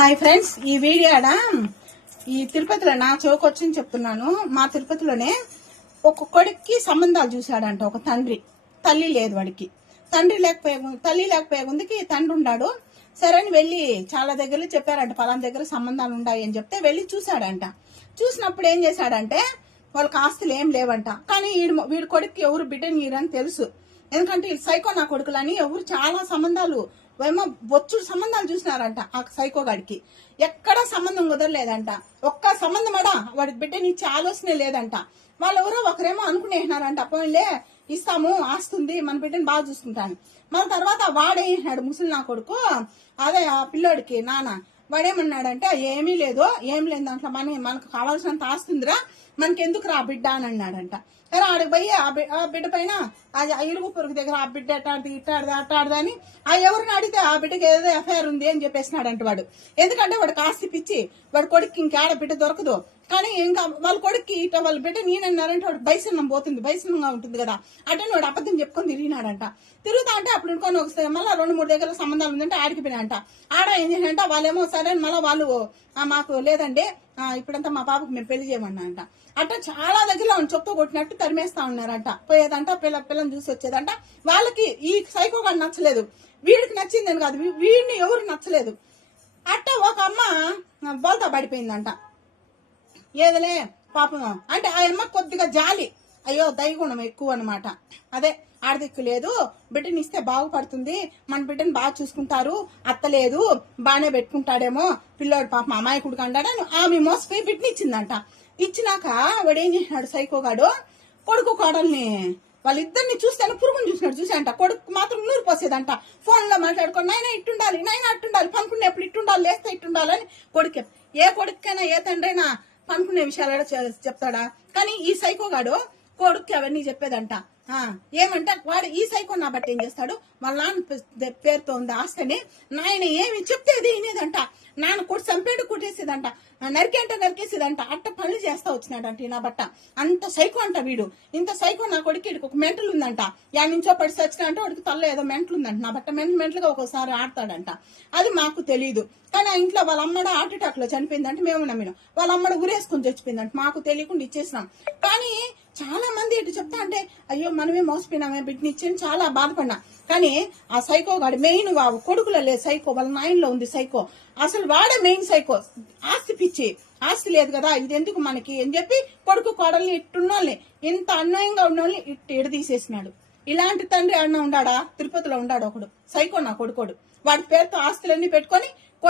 Hi friends, ఈ వీడియోడా ఈ తిరుపతిలో నా చోకొచ్చని చెప్తున్నాను. మా తిరుపతిలోనే ఒక కొడుక్కి సంబంధాలు చూశాడంట ఒక తండ్రి. తల్లి లేదు వాడికి. తల్లి లేకపోయే ముందుకి తండ్రి ఉన్నాడు. సరే అని వెళ్ళి చాలా దగ్గరలో చెప్పారంట, పలానా దగ్గర సంబంధాలు ఉన్నాయి అని చెప్తే వెళ్ళి చూశాడంట. చూసినప్పుడు ఏం చేశాడంటే వాళ్ళకి ఆస్తులు ఏం లేవంట. కానీ వీడి కొడుక్కి ఎవరు బిడ్డనీరని తెలుసు. ఎందుకంటే ఈ సైకో నా కొడుకులని ఎవరు చాలా సంబంధాలు ఏమో బొచ్చుడు సంబంధాలు చూసినారంట. ఆ సైకో గాడికి ఎక్కడా సంబంధం కుదరలేదంట. ఒక్క సంబంధం వాడికి బిడ్డనిచ్చే ఆలోచనే లేదంట. వాళ్ళెవరో ఒకరేమో అనుకునేసినారంట, పోయిలే ఇస్తాము, ఆస్తుంది, మన బిడ్డని బాగా చూసుకుంటాను. మన తర్వాత వాడేసినాడు ముసలి నా కొడుకు, అదే ఆ పిల్లోడికి నాన్న వాడేమన్నాడంటే ఏమీ లేదు దాంట్లో మనకు కావాల్సినంత ఆస్తుందిరా, మనకెందుకు రా బిడ్డ అని అన్నాడంట. సరే ఆడికి పోయి ఆ బిడ్డ పైన ఆ ఇరుగు పొరుగు దగ్గర ఆ బిడ్డ అట్టాడదని ఆ ఎవరిని అడిగితే ఆ బిడ్డకి ఏదో ఎఫ్ఐఆర్ ఉంది అని చెప్పేసినాడంట వాడు. ఎందుకంటే వాడికి ఆస్తి పిచ్చి, వాడి కొడుకు ఇంకేడ బిడ్డ దొరకదు. కానీ ఇంకా వాళ్ళ కొడుక్కి ఇట వాళ్ళ బిడ్డ నేనన్నారంటే వాడు బైసన్నం పోతుంది, బైసన్నంగా ఉంటుంది కదా. అంటే వాడు అబద్ధం చెప్పుకొని తిరిగినాడంట. తిరుగుతా అంటే అప్పుడు ఇంకొని ఒకసారి మళ్ళీ 2-3 దగ్గర సంబంధాలు ఉందంటే ఆడికి పోయినాయంట. ఆడ ఏం చేసినంట వాళ్ళేమో సరే మళ్ళీ వాళ్ళు మాకు లేదండి ఇప్పుడంతా మా పాపకు మేము పెళ్లి చేయమన్నారంట. అట్లా చాలా దగ్గర చొప్పు కొట్టినట్టు తరిమేస్తా ఉన్నారంట. పోయేదంట పిల్లని చూసి వచ్చేదంట. వాళ్ళకి ఈ సైకో గాడు నచ్చలేదు, వీడికి నచ్చిందని కాదు, వీడిని ఎవరు నచ్చలేదు. అట్ట ఒక అమ్మ బోల్తా పడిపోయిందంట. ఏదలే పాపం అంటే ఆ అమ్మ కొద్దిగా జాలి, అయ్యో దైగుణం ఎక్కువ అనమాట. అదే ఆడదిక్కు లేదు, బిడ్డని ఇస్తే బాగుపడుతుంది, మన బిడ్డని బాగా చూసుకుంటారు, అత్తలేదు బాగానే పెట్టుకుంటాడేమో పిల్లోడు పాపం అమాయకుడు కంటాడని ఆమె మోసపోయి బిడ్డని ఇచ్చిందంట. ఇచ్చినాక వాడు ఏం చేసినాడు సైకోగాడు, కొడుకు కోడల్ని వాళ్ళిద్దరిని చూస్తాను పురుగుని చూసాడంట. కొడుకు మాత్రం నూరు పోసేదంట. ఫోన్ లో మాట్లాడుకో, నాయన ఇట్టుండాలి, నాయన అట్టుండాలి, పనుకునేప్పుడు ఇట్టుండాలి, లేస్తే ఇట్టుండాలని. కొడుకే ఏ కొడుకైనా ఏ తండ్రైనా పనుకునే విషయాలు చెప్తాడా? కానీ ఈ సైకోగాడు కొడుక్కి అవన్నీ చెప్పేదంట. ఏమంటే వాడు ఈ సైకో నా బట్టి ఏం చేస్తాడు, వాళ్ళ నాన్న పేరుతో ఉంది ఆస్తని, నాయన ఏమి చెప్తే అది వినేదంట. నాన్న కొట్టి చంపేడు కొట్టేసేదంట, నరికేంట నరికేసేదంట. అట్ట పనులు చేస్తా వచ్చినాడంట నా బట్ట. అంత సైకో అంట వీడు. ఇంత సైకో నా కొడుకు ఒక మెంటల్ ఉందంట. యాడ్ నుంచో పడి సచ్చినా అంటే వాడికి తల్ల ఏదో మెంటల్ ఉందంట. నా బట్ట మెంటల్గా ఒక్కోసారి ఆడతాడంట. అది మాకు తెలియదు. కానీ ఆ ఇంట్లో వాళ్ళ అమ్మడ హార్ట్ అటాక్ లో చనిపోయిందంటే మేము నమ్మినాం. వాళ్ళ అమ్మడ ఉరేసుకొని చచ్చిపోయిందంట. మాకు తెలియకుండా ఇచ్చేసినాం. కానీ చాలా మంది ఇటు చెప్తా అంటే అయ్యో మనమే మోసపోయినామే బిడ్డని ఇచ్చి చాలా బాధపడినా. కానీ ఆ సైకో గాడు మెయిన్ కొడుకులో లేదు సైకో, వాళ్ళ నాయనలో ఉంది సైకో. అసలు వాడే మెయిన్ సైకో. ఆస్తి పిచ్చి, ఆస్తి లేదు కదా ఇది ఎందుకు మనకి అని చెప్పి కొడుకు కోడల్ని ఇట్టున్నోళ్ళని, ఇంత అన్యాయంగా ఉన్నోళ్ళని ఎడదీసేసినాడు. ఇలాంటి తండ్రి అన్న ఉండాడా? తిరుపతిలో ఉండాడు ఒకడు సైకో నా కొడుకోడు. వాడి పేరుతో ఆస్తులన్నీ పెట్టుకొని